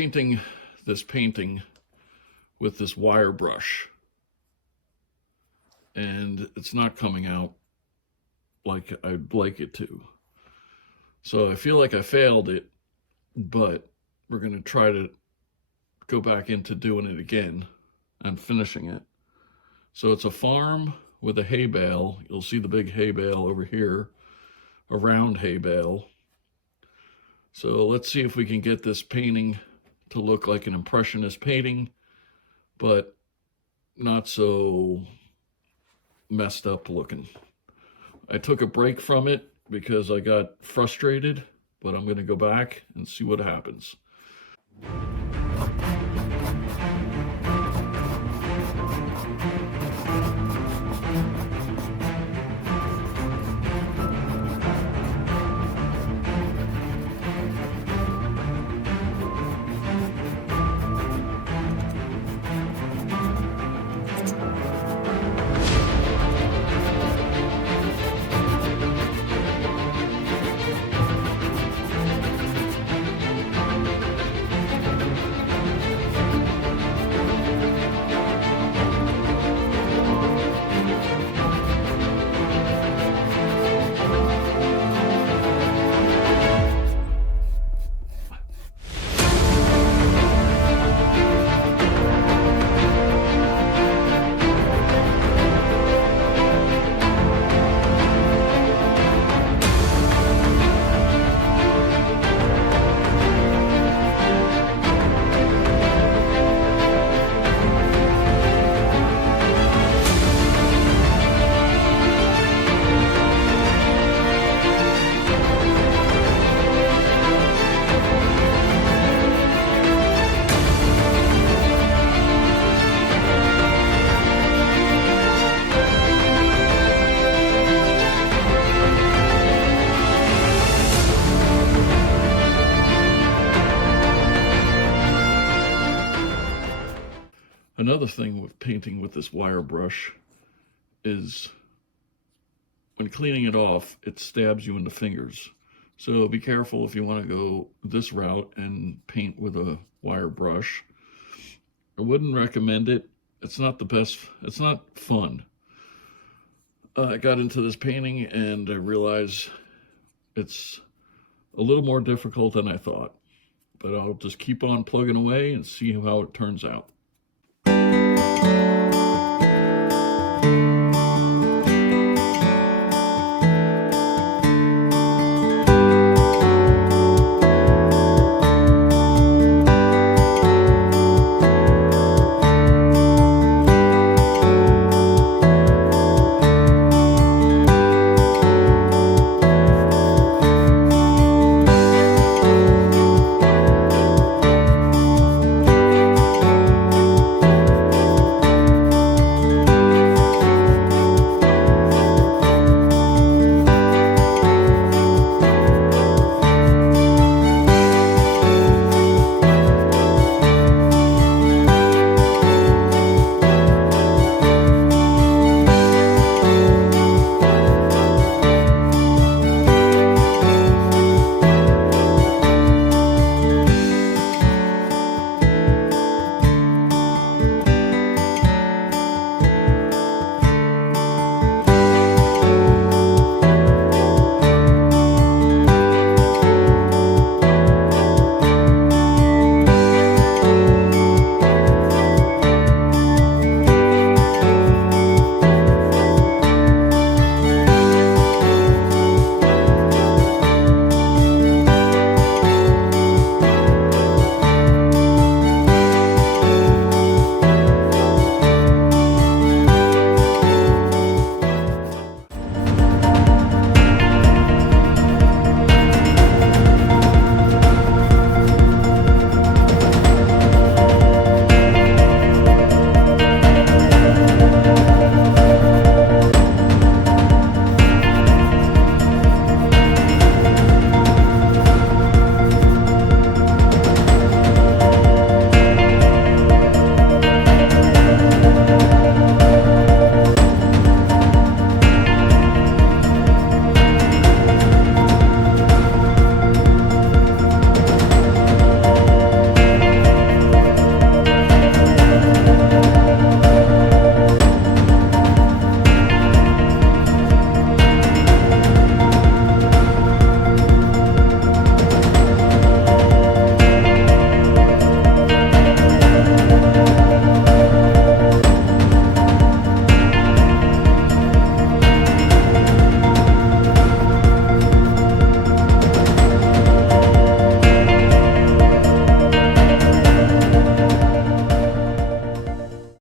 painting this painting with this wire brush, and it's not coming out like I'd like it to. So I feel like I failed it, but we're going to try to go back into doing it again and finishing it. So it's a farm with a hay bale. You'll see the big hay bale over here, a round hay bale. So let's see if we can get this painting to look like an impressionist painting, but not so messed up looking. I took a break from it because I got frustrated, but I'm going to go back and see what happens. Another thing with painting with this wire brush is when cleaning it off, it stabs you in the fingers. So be careful if you want to go this route and paint with a wire brush. I wouldn't recommend it. It's not the best. It's not fun. I got into this painting and I realized it's a little more difficult than I thought. But I'll just keep on plugging away and see how it turns out.